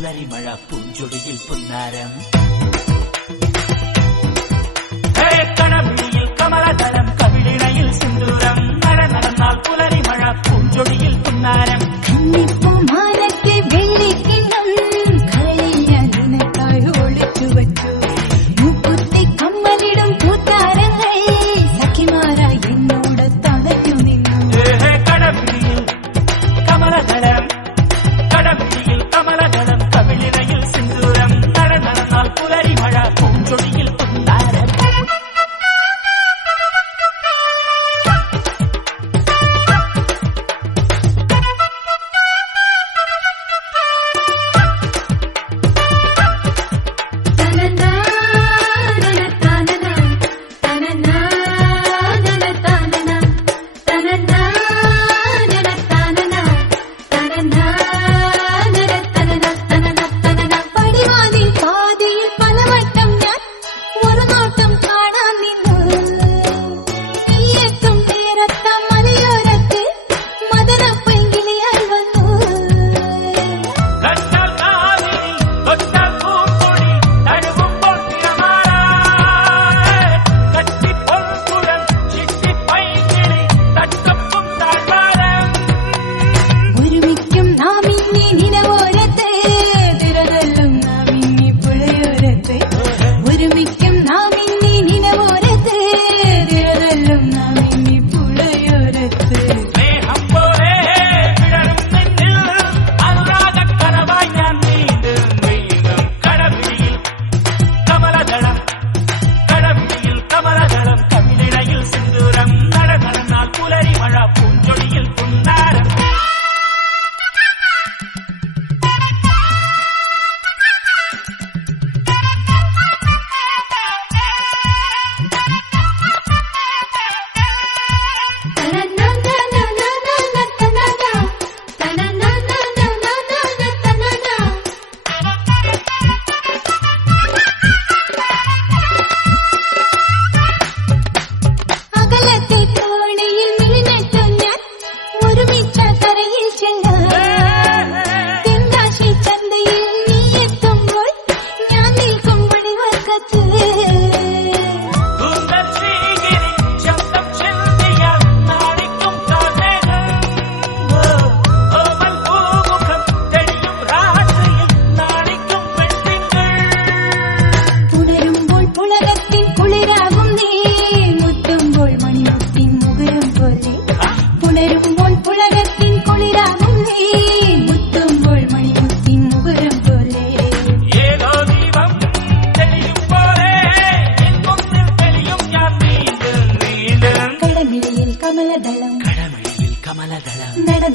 പുലരിമഴ പൂഞ്ചൊടിയിൽ പുന്നാരം കടവിളിയിൽ കമലതലം കവിളിണയിൽ സിന്ദൂരം നട നടന്നാൽ പുലരിമഴ പൂഞ്ചൊടിയിൽ പുന്നാരം കന്നിപ്പൂമാലത്തെ വെള്ളിക്കിണ്ണം കളിയ നിനക്കായി ഒളിച്ചു വച്ചു മുക്കുത്തി കമ്മലിടും പൂത്താരങ്ങൾ സഖിമാരായി എന്നോട് തളച്ചു നിന്നു കടവിളിയിൽ കമലതലം കടവിളിയിൽ കമലതലം കവിളിണയിൽ സിന്ദൂരം നട നടന്നാൽ പുലരിമഴ പൂഞ്ചൊടിയിൽ പുന്നാരം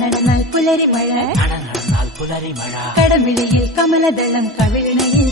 നടന്നാൽ പുലരിമഴ പുലരിമഴ കടവിളിയിൽ കമലദളം കവിളിണയിൽ